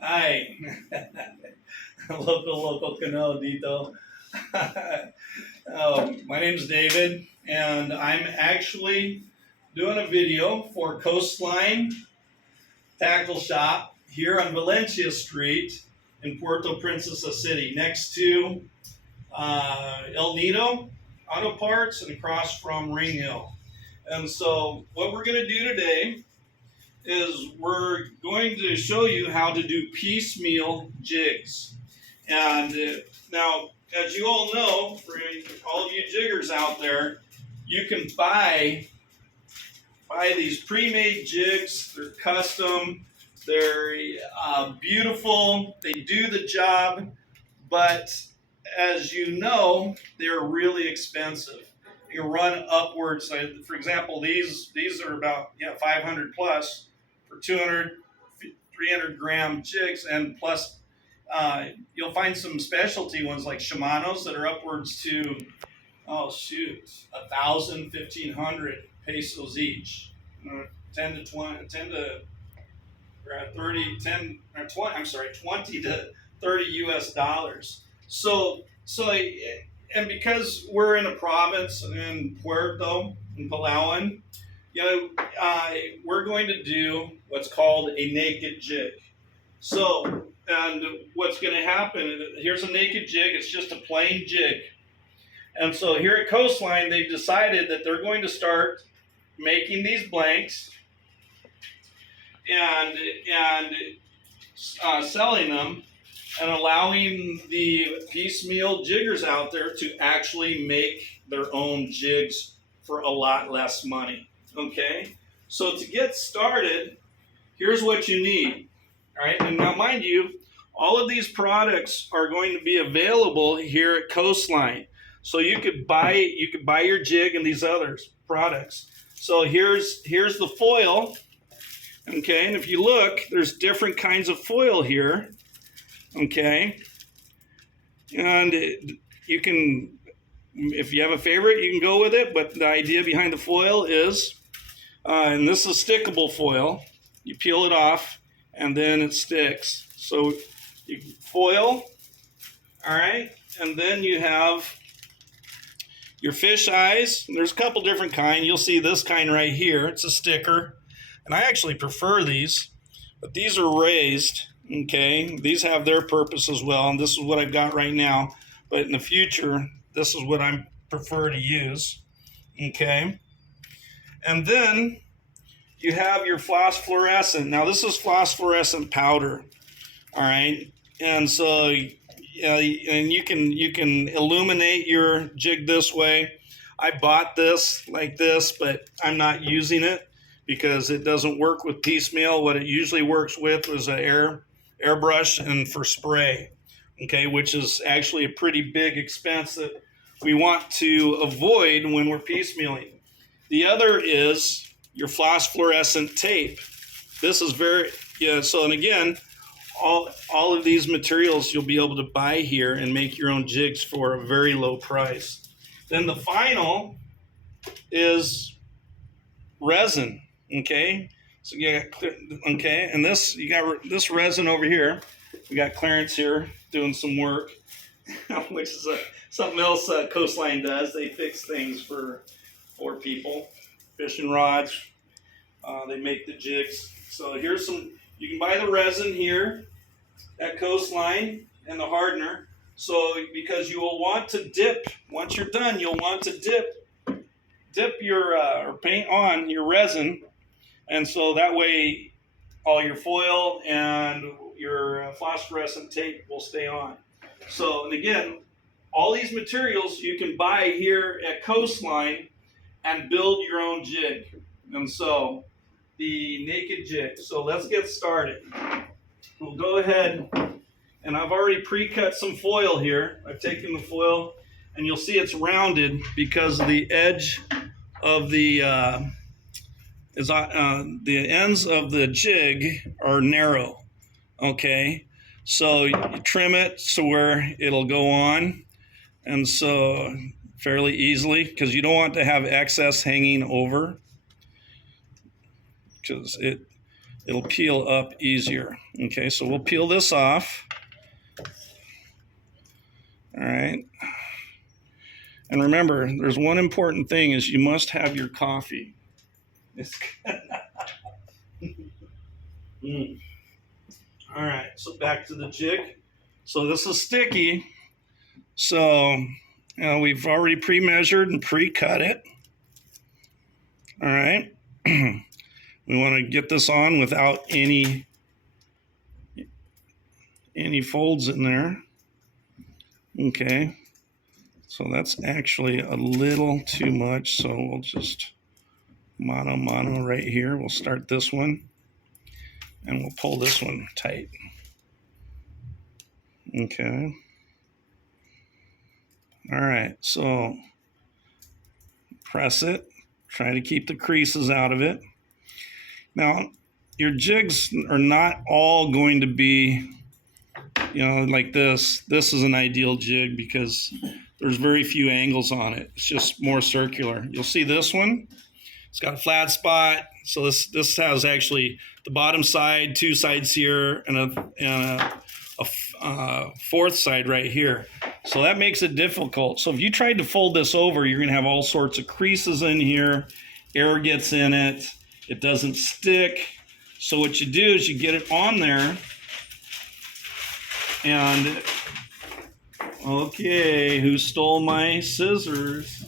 Hi, local canoe dito. My name's David, and I'm actually doing a video for Coastline Tackle Shop here on Valencia Street in Puerto, Princesa City, next to El Nido Auto Parts and across from Ring Hill. And so, what we're going to do today is we're going to show you how to do piecemeal jigs. And now, as you all know, for all of you jiggers out there, you can buy these pre-made jigs. They're custom. They're beautiful. They do the job, but as you know, they're really expensive. You run upwards. For example, these are about 500 plus for 200, 300 gram jigs, and plus you'll find some specialty ones like Shimano's that are upwards to 1,000, 1,500 pesos each, 10 to 20, 10 to 30, 10 or 20. I'm sorry, 20 to 30 U.S. dollars. So and because we're in a province in Puerto, in Palawan, we're going to do what's called a naked jig. So, and what's going to happen, here's a naked jig, it's just a plain jig. And so here at Coastline, they've decided that they're going to start making these blanks and selling them and allowing the piecemeal jiggers out there to actually make their own jigs for a lot less money. Okay? So to get started, here's what you need. All right, and now mind you, all of these products are going to be available here at Coastline. So you could buy your jig and these other products. So here's the foil. Okay, and if you look, there's different kinds of foil here. Okay, and you can, if you have a favorite, you can go with it. But the idea behind the foil is, and this is stickable foil. You peel it off, and then it sticks. So you foil, all right, and then you have your fish eyes. There's a couple different kinds. You'll see this kind right here. It's a sticker, and I actually prefer these, but these are raised. Okay, these have their purpose as well, and this is what I've got right now. But in the future, this is what I prefer to use. Okay, and then you have your phosphorescent. Now this is phosphorescent powder. All right, and so and you can illuminate your jig this way. I bought this like this, but I'm not using it because it doesn't work with piecemeal. What it usually works with is an airbrush and for spray. Okay, which is actually a pretty big expense that we want to avoid when we're piecemealing. The other is your phosphorescent tape. This is very, so, and again, all of these materials you'll be able to buy here and make your own jigs for a very low price. Then the final is resin, okay? So you got, okay, and this, you got this resin over here. We got Clarence here doing some work, which is something else Coastline does. They fix things for people, fishing rods. They make the jigs. So here's some, you can buy the resin here at Coastline and the hardener. So because you will want to dip, once you're done, you'll want to dip your, or paint on your resin. And so that way all your foil and your phosphorescent tape will stay on. So, and again, all these materials you can buy here at Coastline and build your own jig. And so, the naked jig. So let's get started. We'll go ahead, and I've already pre-cut some foil here. I've taken the foil, and you'll see it's rounded because the edge of the ends of the jig are narrow. Okay, so you trim it so where it'll go on, and so fairly easily, because you don't want to have excess hanging over, because it'll peel up easier. Okay, so we'll peel this off. All right. And remember, there's one important thing is you must have your coffee. Mm. All right, so back to the jig. So this is sticky. So we've already pre-measured and pre-cut it. All right. We want to get this on without any folds in there. Okay. So that's actually a little too much. So we'll just mono right here. We'll start this one and we'll pull this one tight. Okay. All right. So press it. Try to keep the creases out of it. Now, your jigs are not all going to be, like this. This is an ideal jig because there's very few angles on it. It's just more circular. You'll see this one. It's got a flat spot. So this has actually the bottom side, two sides here, and a fourth side right here. So that makes it difficult. So if you tried to fold this over, you're going to have all sorts of creases in here. Air gets in it. It doesn't stick. So what you do is you get it on there. And, okay, who stole my scissors?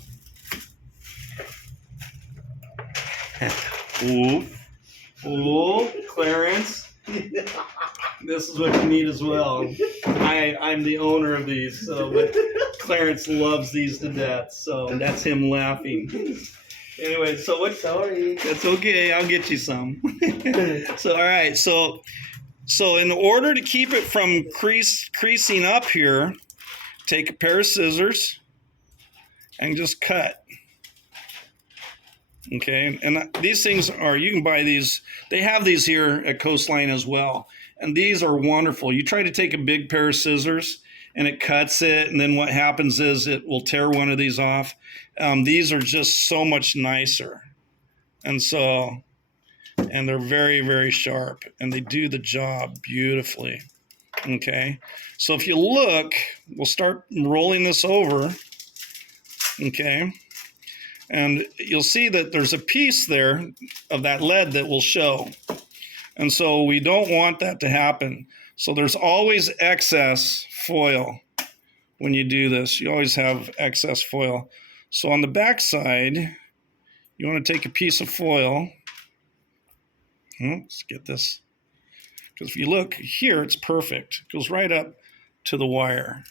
Oh, Clarence. This is what you need as well. I'm the owner of these, but Clarence loves these to death, so that's him laughing. Anyway, so what? Sorry. That's okay. I'll get you some. So, all right. So in order to keep it from creasing up here, take a pair of scissors and just cut. Okay, and these things you can buy these. They have these here at Coastline as well, and these are wonderful. You try to take a big pair of scissors and it cuts it, and then what happens is it will tear one of these off. These are just so much nicer, and they're very, very sharp, and they do the job beautifully. Okay, so if you look, we'll start rolling this over. Okay. And you'll see that there's a piece there of that lead that will show. And so we don't want that to happen. So there's always excess foil when you do this. You always have excess foil. So on the back side, you want to take a piece of foil. Let's get this. Because if you look here, it's perfect. It goes right up to the wire.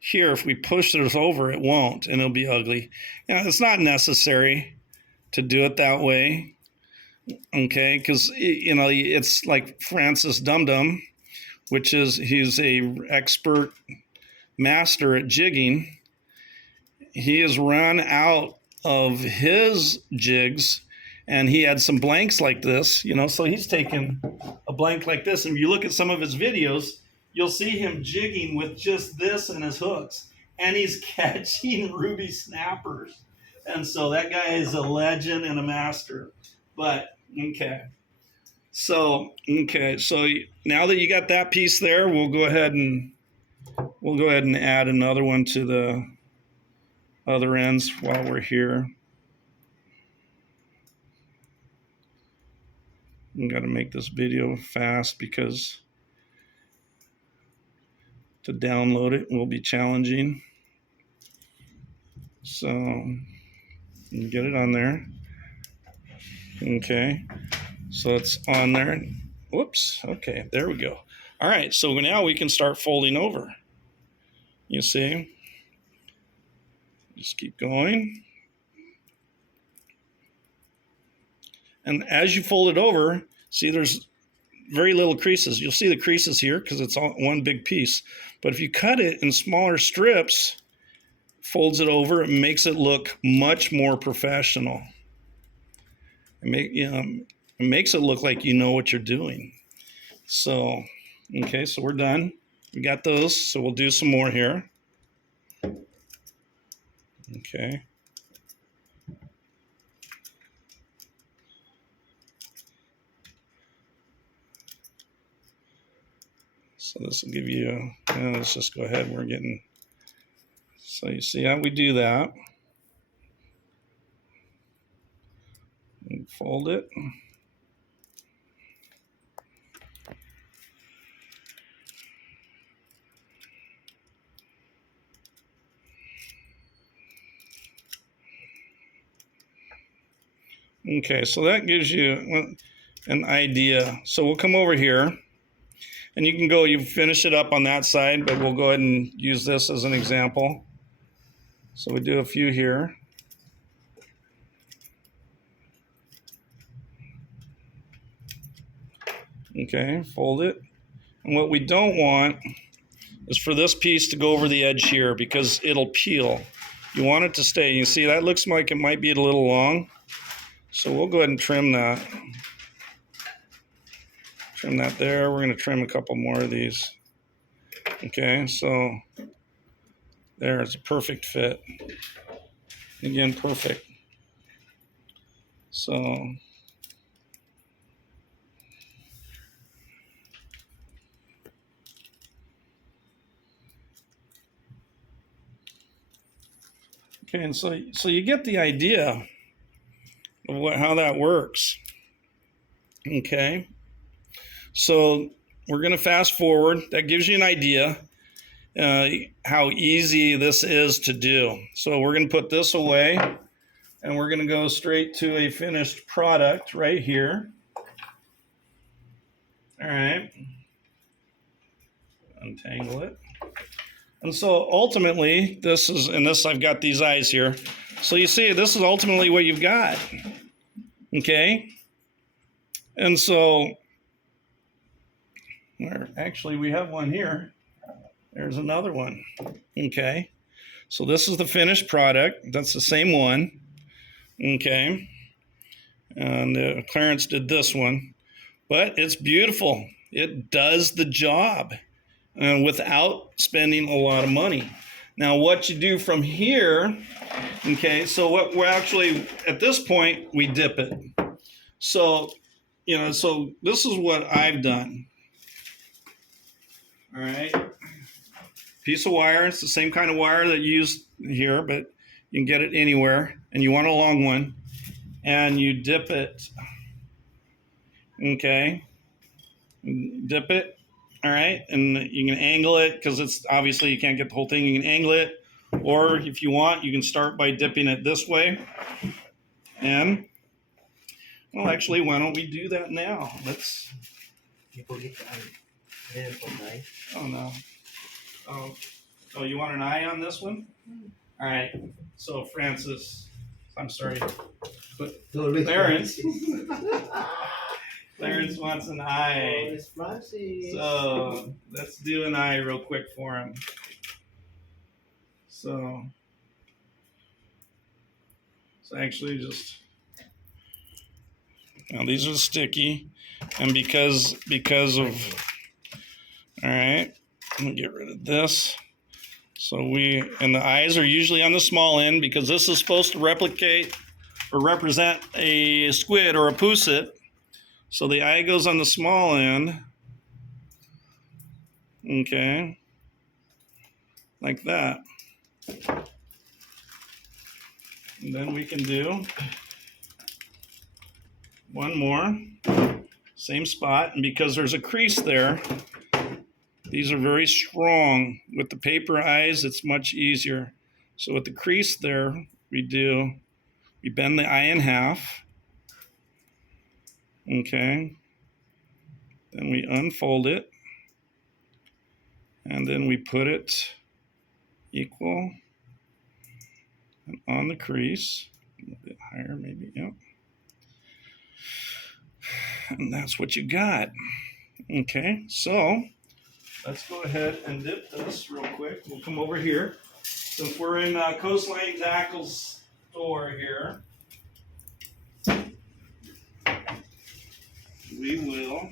Here, if we push this over, it won't, and it'll be ugly. It's not necessary to do it that way, okay? Because, it's like Francis Dum Dum, he's a expert master at jigging. He has run out of his jigs, and he had some blanks like this, so he's taken a blank like this. And if you look at some of his videos, you'll see him jigging with just this and his hooks, and he's catching ruby snappers. And so that guy is a legend and a master. But, okay. So now that you got that piece there, we'll go ahead and add another one to the other ends while we're here. I've got to make this video fast because to download it will be challenging. So you get it on there. Okay, so it's on there. Whoops. Okay, there we go. All right, so now we can start folding over. You see? Just keep going. And as you fold it over, see there's very little creases. You'll see the creases here because it's all one big piece. But if you cut it in smaller strips, folds it over, it makes it look much more professional. It makes it look like you know what you're doing. So, okay, so we're done. We got those, so we'll do some more here. Okay. So this will give you, let's just go ahead. We're getting, so you see how we do that. And fold it. Okay, so that gives you an idea. So we'll come over here, and you can go, you finish it up on that side, but we'll go ahead and use this as an example. So we do a few here. Okay, fold it. And what we don't want is for this piece to go over the edge here because it'll peel. You want it to stay. You see, that looks like it might be a little long. So we'll go ahead and trim that. Trim that there. We're going to trim a couple more of these. Okay, so there, it's a perfect fit. Again, perfect. So okay, and so you get the idea of how that works. Okay, so we're going to fast forward. That gives you an idea how easy this is to do. So we're going to put this away, and we're going to go straight to a finished product right here. All right, untangle it. And so ultimately, this is, and this, I've got these eyes here. So you see, this is ultimately what you've got. Okay? And so, actually, we have one here. There's another one. Okay? So this is the finished product. That's the same one. Okay? And Clarence did this one. But it's beautiful. It does the job. Without spending a lot of money. Now, what you do from here, okay, so what we're actually, at this point, we dip it. So, so this is what I've done. All right. Piece of wire, it's the same kind of wire that you use here, but you can get it anywhere, and you want a long one, and you dip it, okay, dip it. All right, and you can angle it because it's obviously you can't get the whole thing. You can angle it, or if you want, you can start by dipping it this way. And well, actually, why don't we do that now? Let's. Oh no. Oh, you want an eye on this one? All right. So Francis, I'm sorry, but Clarence. Clarence wants an eye. So let's do an eye real quick for him. So actually just, now these are sticky, and because of, all right, let me get rid of this. So and the eyes are usually on the small end because this is supposed to replicate or represent a squid or a posset. So the eye goes on the small end, okay, like that. And then we can do one more, same spot, and because there's a crease there, these are very strong. With the paper eyes, it's much easier. So with the crease there, we bend the eye in half. Okay, then we unfold it, and then we put it equal and on the crease, a bit higher maybe, yep. And that's what you got. Okay, so let's go ahead and dip this real quick. We'll come over here. Since we're in Coastline Tackle's store here, we will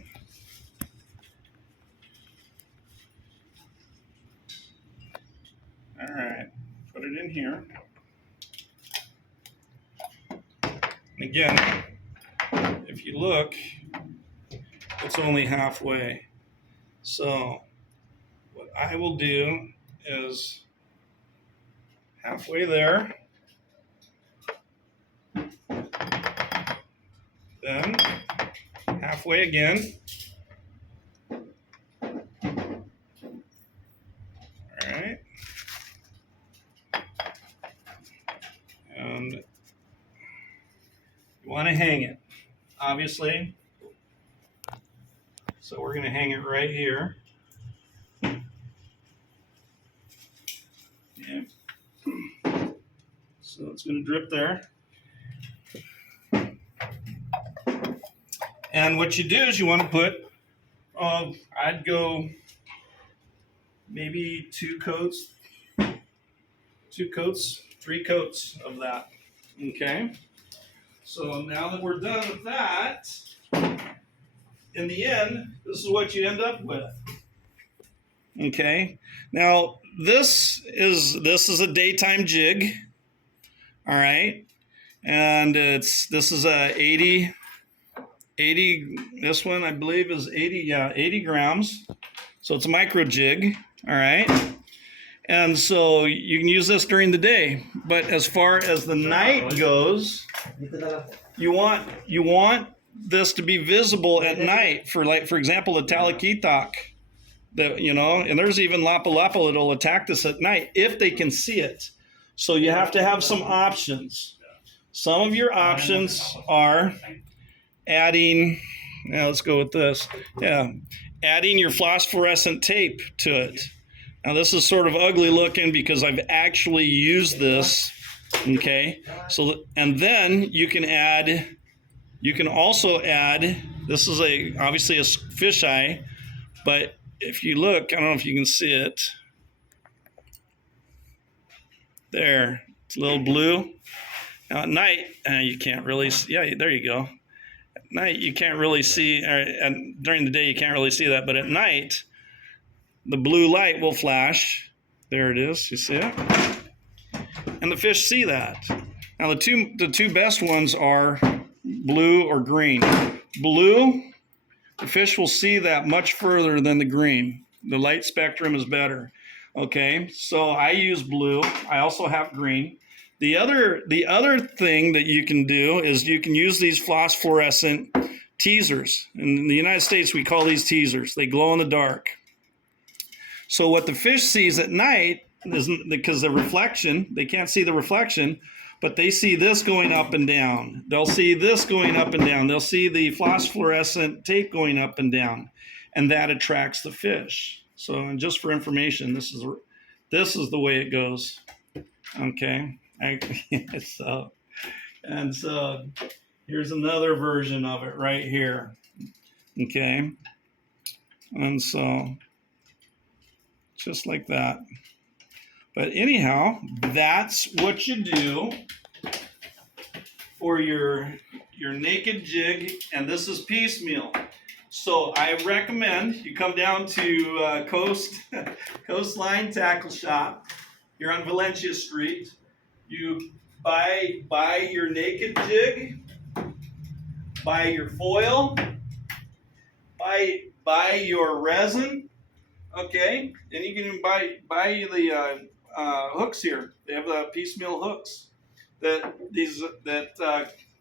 all right, put it in here. And again, if you look, it's only halfway. So I will do is halfway there, then halfway again. All right. And you want to hang it, obviously. So we're going to hang it right here. Yeah. So it's going to drip there. And what you do is you want to put, I'd go maybe 2 coats, 3 coats of that. Okay. So now that we're done with that, in the end, this is what you end up with. Okay. Now this is a daytime jig. All right. And this is a 80, this one I believe is 80 grams. So it's a micro jig. All right. And so you can use this during the day, but as far as the night goes, you want this to be visible at night for example, the talakitak, and there's even lapa-lapa that'll attack this at night if they can see it. So you have to have some options. Some of your options are adding, let's go with this. Yeah, adding your phosphorescent tape to it. Now this is sort of ugly looking because I've actually used this. Okay, so and then you can also add. This is obviously a fisheye, but if you look, I don't know if you can see it. There, it's a little blue. Now at night, you can't really see. Yeah, there you go. At night, you can't really see, and during the day, you can't really see that. But at night, the blue light will flash. There it is. You see it? And the fish see that. Now the two best ones are blue or green. Blue, the fish will see that much further than the green. The light spectrum is better. Okay, so I use blue. I also have green. The other thing that you can do is you can use these phosphorescent teasers. In the United States, we call these teasers. They glow in the dark. So what the fish sees at night isn't because the reflection, they can't see the reflection, but they see this going up and down. They'll see this going up and down. They'll see the phosphorescent tape going up and down, and that attracts the fish. So, and just for information, this is the way it goes. Okay. So here's another version of it right here. Okay. And so just like that. But anyhow, that's what you do for your naked jig, and this is piecemeal. So I recommend you come down to Coastline Tackle Shop here on Valencia Street. You buy your naked jig, buy your foil, buy your resin, okay, and you can buy the hooks here. They have the piecemeal hooks that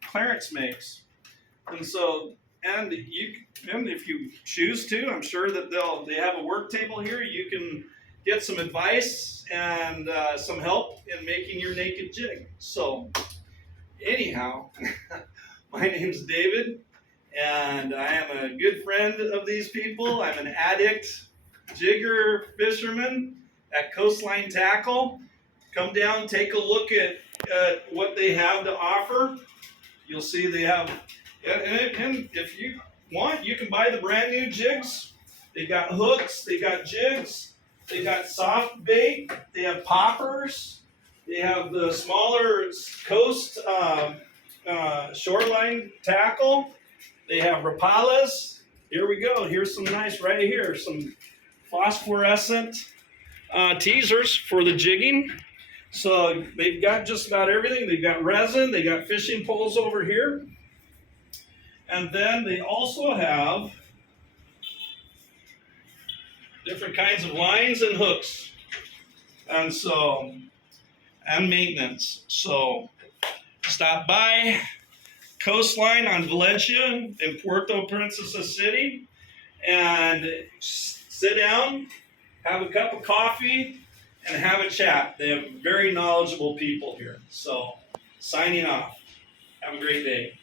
Clarence makes, and so and if you choose to, I'm sure that they have a work table here. You can get some advice and some help in making your naked jig. So anyhow, my name's David, and I am a good friend of these people. I'm an addict jigger fisherman at Coastline Tackle. Come down, take a look at what they have to offer. You'll see they have, and if you want, you can buy the brand new jigs. They got hooks, they got jigs, they got soft bait, they have poppers, they have the smaller coast shoreline tackle, they have rapalas. Here we go. Here's some nice, right here, some phosphorescent teasers for the jigging. So they've got just about everything. They've got resin, they got fishing poles over here. And then they also have different kinds of lines and hooks, and so, and maintenance. So stop by Coastline on Valencia in Puerto, Princesa City, and sit down, have a cup of coffee, and have a chat. They have very knowledgeable people here. So, signing off. Have a great day.